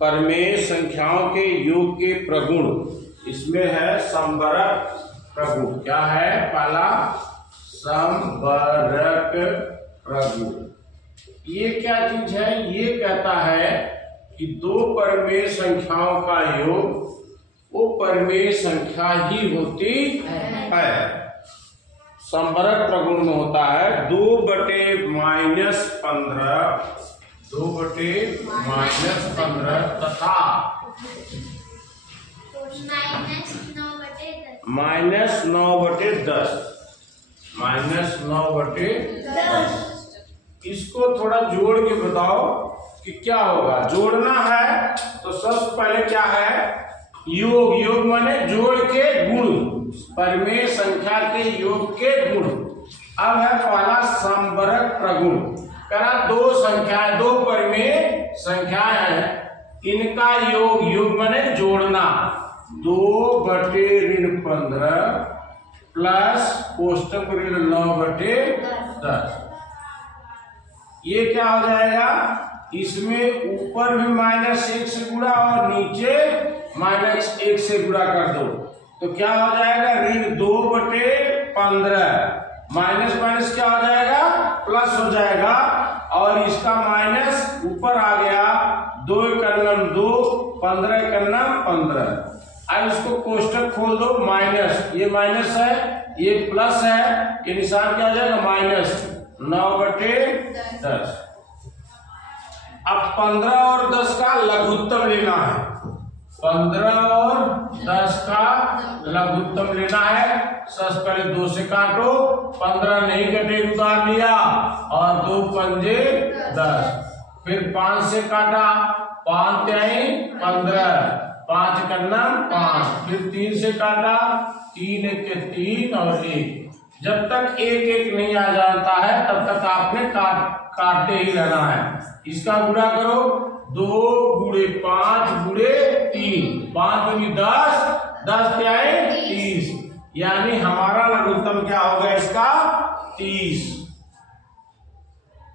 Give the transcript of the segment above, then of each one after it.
परमेय संख्याओं के योग के प्रगुण। इसमें है समवरक प्रगुण। क्या है? पहला समवरक प्रगुण। ये क्या चीज है? ये कहता है कि दो परमेय संख्याओं का योग वो परमेय संख्या ही होती है। समवरक प्रगुण में होता है 2/-15 2/-15 तथा -9/10 -9/10। इसको थोड़ा जोड़ के बताओ कि क्या होगा। जोड़ना है तो सबसे पहले क्या है? योग। योग माने जोड़ के गुण, परमेय संख्या के योग के गुण। अब है पहला समवरक प्रगुण। करा दो संख्याएं, दो परमेय संख्याएं हैं, इनका योग। योग माने जोड़ना। 2/-15 प्लस कोष्टक 9/10। ये क्या हो जाएगा? इसमें ऊपर भी -1 से गुणा और नीचे -1 से गुणा कर दो तो क्या हो जाएगा? ऋण 2/15 माइनस माइनस क्या हो जाएगा? प्लस हो जाएगा। और इसका माइनस ऊपर आ गया। 2 × 2 15 × 15। अब इसको कोष्टक खोल दो। माइनस, ये माइनस है, ये प्लस है, ये निशान क्या हो जाएगा? -9/10। अब 15 और 10 का लघुत्तम लेना है। 15 और 10 का लघुत्तम लेना है। सबसे पहले 2 से काटो, 15 नहीं कटे, उतार लिया, और 2 पंजे 10। फिर 5 से काटा, 5 × 15, 5 × 5। फिर 3 से काटा, 3 × 1 3 और 1। जब तक 1 1 नहीं आ जाता है तब तक आपने काटते ही रहना है। इसका गुणा करो। 2 × 5 × 3, 5 दूनी 10, 10 क्या है? 30। यानी हमारा लघुत्तम क्या होगा? इसका 30।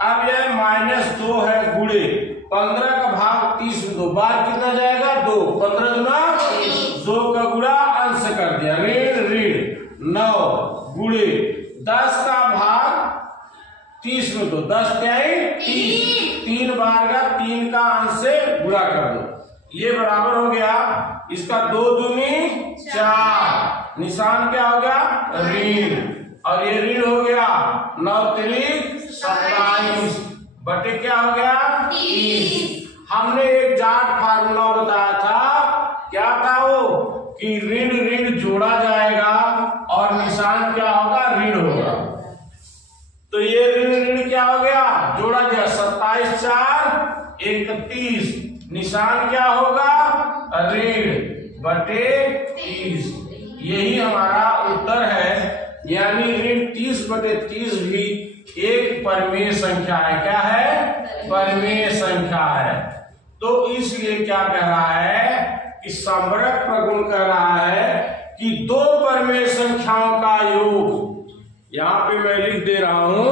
अब यह -2 है गुणे 15 का भाग 30 में 2 बार कितना जाएगा? 2। 15 दूना 2 का गुणा अंश कर दिया, ऋण 9 गुणे 10 का भाग 30 में 2, 10 क्या है? 30। 3 बार का 3 का अंश से गुणा कर दो। ये बराबर हो गया। इसका 2 दूनी 4, निशान क्या हो गया? ऋण। और ये ऋण हो गया 9 × 27 बटे क्या हो गया? 30। हमने एक जाट फार्मूला बताया था। क्या था वो? कि ऋण ऋण जोड़ा जाएगा और निशान क्या होगा? ऋण होगा। तो ये ऋण ऋण क्या हो गया? जोड़ा गया। 27 × 4 = 31। निशान क्या होगा? ऋण बटे 30। यही हमारा उत्तर है। यानी ऋण 30/30 भी एक परमेय संख्या है। क्या है? परमेय संख्या है। तो इसलिए क्या कह रहा है कि समवरक प्रगुण कह रहा है कि दो परमेय संख्याओं का योग, यहां पे मैं लिख दे रहा हूं,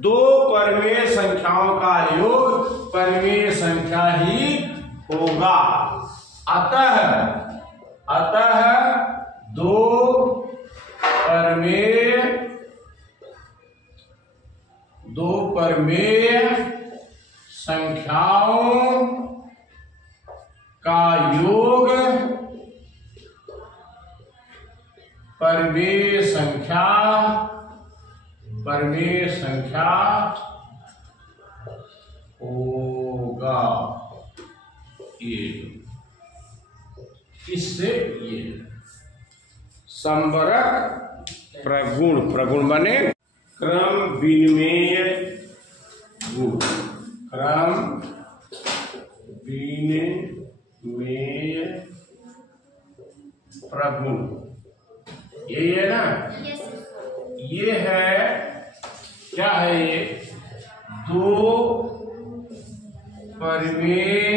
दो परमेय संख्याओं का योग परमेय संख्या ही होगा। अतः दो परमेय संख्याओं का योग परमेय संख्या होगा। ये इससे ये समवरक प्रगुण माने क्रम विनिमेय गुण। क्रम विनिमेय प्रगुण यही है ना? ये है, क्या है ये? दो परमेय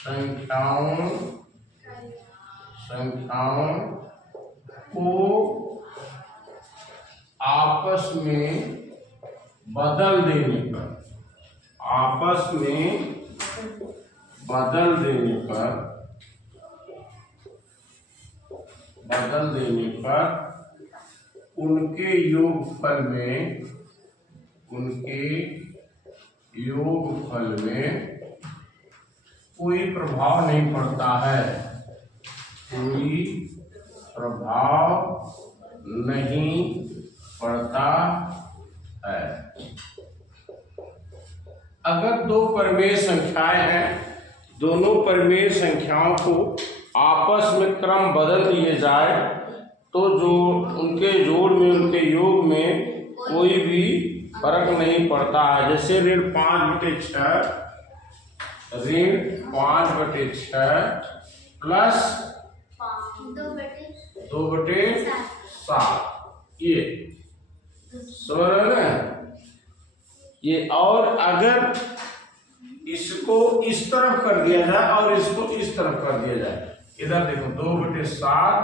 संख्याओं को आपस में बदल देने पर, आपस में बदल देने पर उनके योगफल में कोई प्रभाव नहीं पड़ता है, कोई प्रभाव नहीं पड़ता है। अगर दो परिमेय संख्याएं हैं, दोनों परिमेय संख्याओं को आपस में क्रम बदल दिए जाए तो जो उनके जोड़ में, उनके योग में कोई भी फर्क नहीं पड़ता है। जैसे ऋण 5/6 प्लस 2/7, ये समझ रहे हैं। ये और अगर इसको इस तरफ कर दिया जाए और इसको इस तरफ कर दिया जाए, इधर देखो 2/7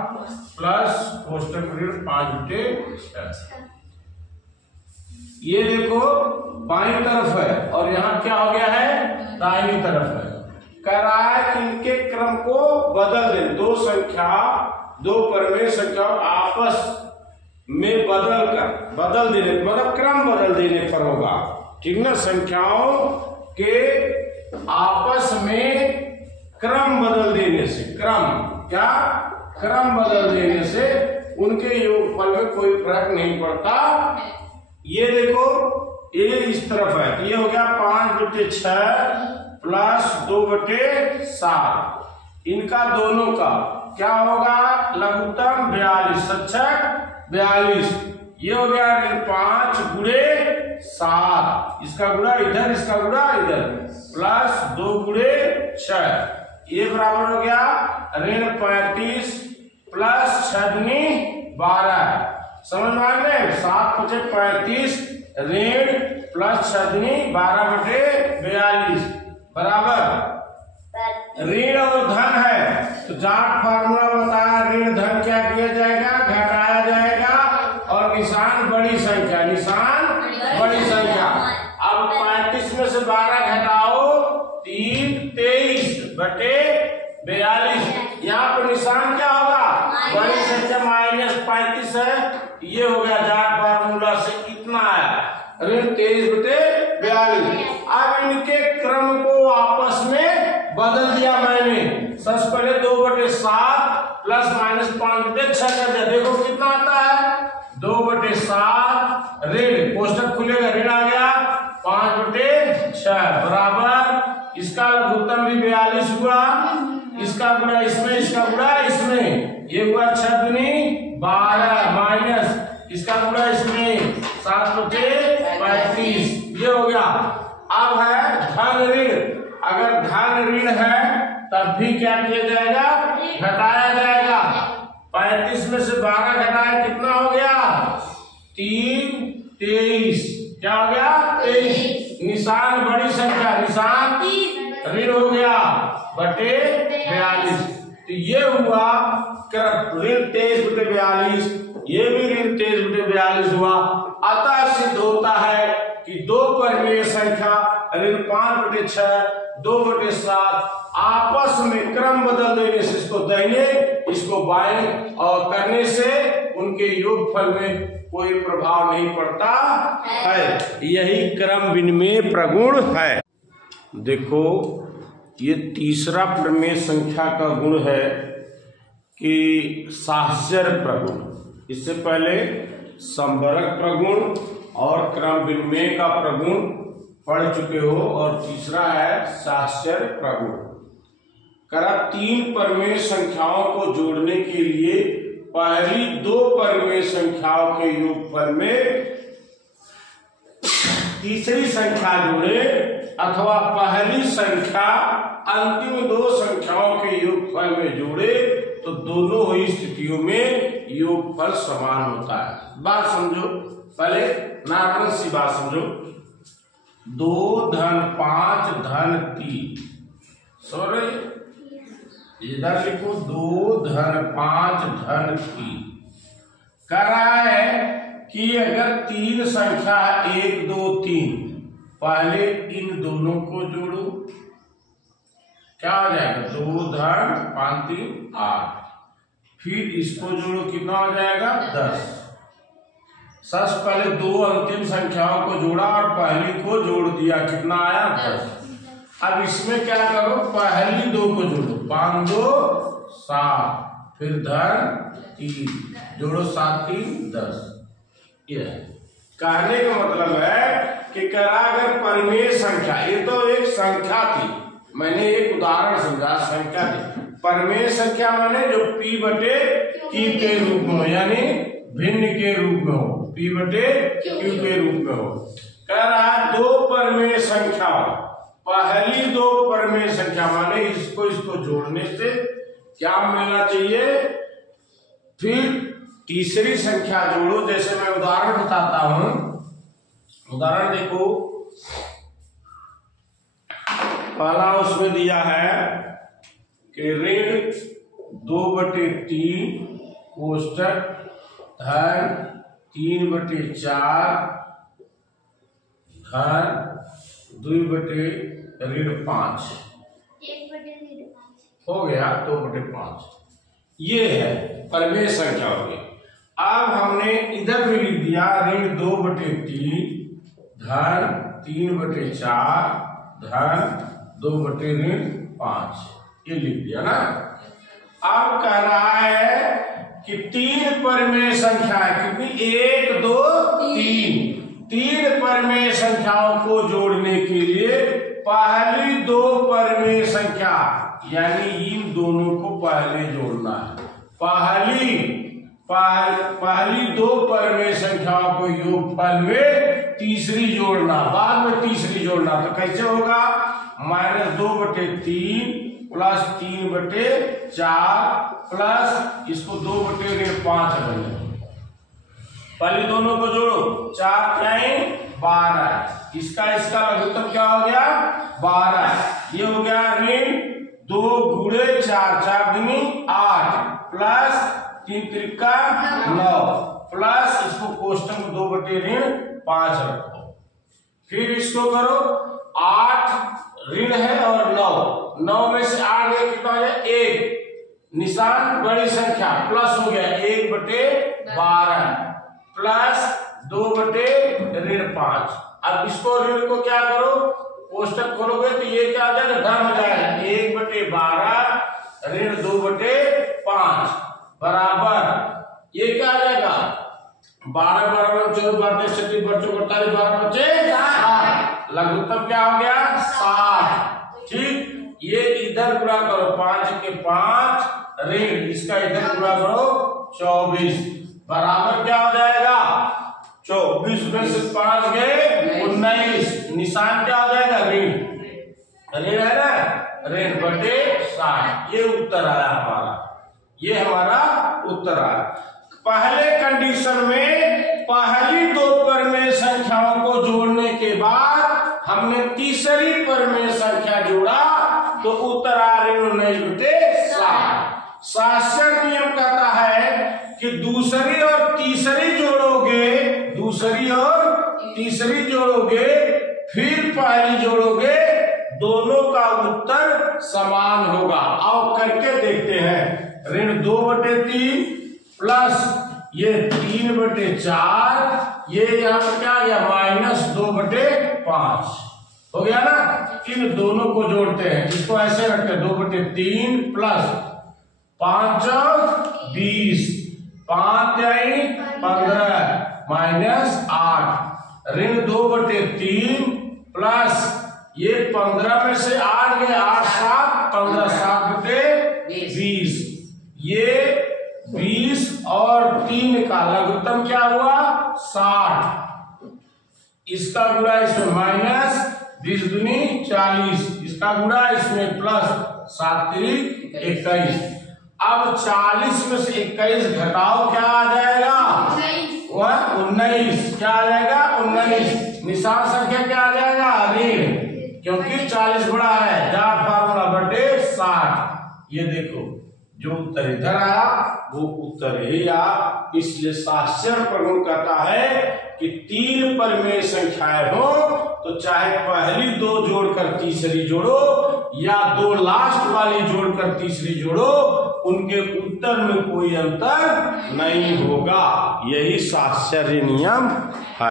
प्लस कोष्टक ऋण 5/6, ये देखो बाईं तरफ है और यहाँ क्या हो गया है, दाहिनी तरफ है। कह रहा है कि इनके क्रम को बदल दे, दो परिमेय संख्या आपस में बदल देने, मतलब क्रम बदल देने पर होगा, ठीक ना। संख्याओं के आपस में क्रम बदल देने से, क्रम बदल देने से उनके योगफल में कोई फर्क नहीं पड़ता। ये देखो ये इस तरफ है, ये हो गया 5/6 प्लस 2/7, इनका दोनों का क्या होगा, लघुत्तम 42, सच्छक 42। ये हो गया 5 × 7, इसका गुणा इधर, इसका गुणा इधर, प्लस 2 × 6, ये बराबर हो गया ऋण 35 प्लस 6 × 12। समझ में आ गए, 7×5 = 35 ऋण प्लस 6 × 12/42 बराबर ऋण और धन है। तो जाट फार्मूला बताया, ऋण धन क्या किया जाएगा, घटाया जाएगा और निशान बड़ी संख्या, अब 35 में से 12 घटाओ 3, 23/42, यहाँ पर निशान क्या होगा, बड़ी संख्या -35 है। ये हो गया जाट फार्मूला से इतना आया, ऋण 23/42। अब इनके क्रम को आपस में बदल दिया मैंने, सबसे पहले 2/7 प्लस -5/6 कर दिया, देखो कितना आता है, 2/7 ऋण, कोष्टक खुलेगा, ऋण आ गया 5/6 बराबर, इसका लघुत्तम भी 42 हुआ, इसका गुणा इसमें, इसका गुणा इसमें, ये हुआ 6 × 12 माइनस इसका गुणा इसमें 7/35, ये हो गया। अब है धन ऋण, अगर धन ऋण है तब भी क्या किया जाएगा, घटाया जाएगा। 35 में से 12 घटाया कितना हो गया, 3, 23, क्या हो गया 23, निशान बड़ी संख्या, निशान ऋण हो गया /42। तो ये हुआ ऋण 23/42, ये भी ऋण 23/42 हुआ। अतः सिद्ध होता है कि दो परिमेय संख्या ऋण 5/6, 2/7 आपस में क्रम बदल देने से, इसको दाहिने इसको बाएं और करने से उनके योगफल में कोई प्रभाव नहीं पड़ता है। यही क्रम विनिमय प्रगुण है। देखो ये तीसरा प्रमेय संख्या का गुण है कि साहचर्य प्रगुण। इससे पहले संवरक प्रगुण और क्रम विनिमय का प्रगुण पढ़ चुके हो, और तीसरा है साहचर्य प्रगुण। करा 3 परिमेय संख्याओं को जोड़ने के लिए पहली 2 परिमेय संख्याओं के योगफल में तीसरी संख्या जोड़े, अथवा पहली संख्या अंतिम 2 संख्याओं के योगफल में जोड़े, तो दोनों ही स्थितियों में योगफल समान होता है। बात समझो, पहले नॉर्मल सी बात समझो, 2 धन 5 धन 3, सॉरी इधर लिखो 2 धन 5 धन 3, कर रहा है कि अगर तीन संख्या है 1 2 3, पहले इन दोनों को जोड़ो, क्या हो जाएगा 2 धन 5 3 8, फिर इसको जोड़ो, कितना हो जाएगा 10। सबसे पहले दो अंतिम संख्याओं को जोड़ा और पहली को जोड़ दिया, कितना आया 10। अब इसमें क्या करो, पहली दो को जोड़ो, 5 2 7, फिर धन 3, जोड़ो 7 3 10। ये कहने का मतलब है कि अगर परिमेय संख्या, ये तो एक संख्या थी, मैंने एक उदाहरण समझा, संख्या थी। परिमेय संख्या माने जो p बटे q के रूप में हो, यानी भिन्न के रूप में हो, p बटे q के रूप में हो। कह रहा है दो परिमेय संख्या, पहली दो परिमेय संख्या माने इसको जोड़ने से क्या मिलना चाहिए, फिर तीसरी संख्या जोड़ो। जैसे मैं उदाहरण बताता हूं, उदाहरण देखो, पहला उसमें दिया है कि ऋण 2/3 कोष्टक धन 3/4 धन 2/5 हो गया 2/5। ये है परिमेय संख्या हो गई। अब हमने इधर भी लिख दिया ऋण 2/3 धन 3/4 धन 2/5, ये लिख दिया ना। अब कह रहा है कि तीन परिमेय संख्या है, कितनी 1 2 3, तीन परिमेय संख्याओं को जोड़ने के लिए पहली दो परिमेय संख्या, यानी इन दोनों को पहले जोड़ना है। पहली दो परिमेय संख्याओं को योगफल में तीसरी जोड़ना, बाद में तीसरी जोड़ना। तो कैसे होगा, -2/3 प्लस 3/4 प्लस इसको 2/5 बने। पहले दोनों को जोड़ो, 4 × 12, इसका लघुत्तम क्या हो गया 12। ये हो गया ऋण 2 × 4, 4 दूनी 8 प्लस 3 त्रिका 9 प्लस इसको कोष्टक में 2/5 रखो। फिर इसको करो, 8 ऋण है और 9 में से 8 गए, कितना हो जाए 1, निशान बड़ी संख्या प्लस हो गया 1/12 प्लस 2/5। अब इसको ऋण को क्या करो, कोष्टक खोलोगे तो ये क्या आ जाएगा, धन हो जाएगा 1/12 ऋण 2/5 बराबर ये क्या आ जाएगा 12 12 14 12 36 48 12 बचे 60, लघुत्तम क्या हो गया 60। ठीक, ये इधर गुणा करो, 5 के 5 ऋण, इसका इधर गुणा करो 24 बराबर क्या हो जाएगा 24 में से 5 गए 19, निशान क्या हो जाएगा ऋण है ना, ऋण बटे 60। ये उत्तर आया हमारा, ये हमारा उत्तर आया। पहले कंडीशन में पहली दो परिमेय संख्याओं को जोड़ने के बाद हमने तीसरी परिमेय संख्या जोड़ा तो उत्तर आया ऋण 19/60। शास्त्र नियम कहता है कि दूसरी और तीसरी जोड़ोगे फिर पहली जोड़ोगे, दोनों का उत्तर समान होगा। आओ करके देखते हैं। ऋण 2/3 प्लस ये 3/4, ये यहाँ पर क्या गया -2/5 हो गया ना। इन दोनों को जोड़ते हैं, इसको ऐसे रखते हैं 2/3 प्लस 5 20, 5 15 -8 ऋण 2/3 प्लस ये 15 में से 8 गए 8 7 15 7/20, ये 20 और 3 का लघुत्तम क्या हुआ 60, इसका गुणा इसमें माइनस 20 दूनी 40, इसका गुणा इसमें प्लस 7 त्रिक 21। अब 40 में से 21 घटाओ क्या आ जाएगा 19, क्या आ जाएगा 19, निशान संख्या क्या आ जाएगा ऋण, क्योंकि 40 बड़ा है, जाट फार्मूला बटे 60। ये देखो जो उत्तर इधर आया वो उत्तर है। या इसलिए साक्षर प्रगुण कहता है कि 3 परिमेय संख्याएं हो तो चाहे पहली 2 जोड़कर तीसरी जोड़ो या 2 लास्ट वाली जोड़कर तीसरी जोड़ो, उनके उत्तर में कोई अंतर नहीं होगा। यही साक्षर नियम है।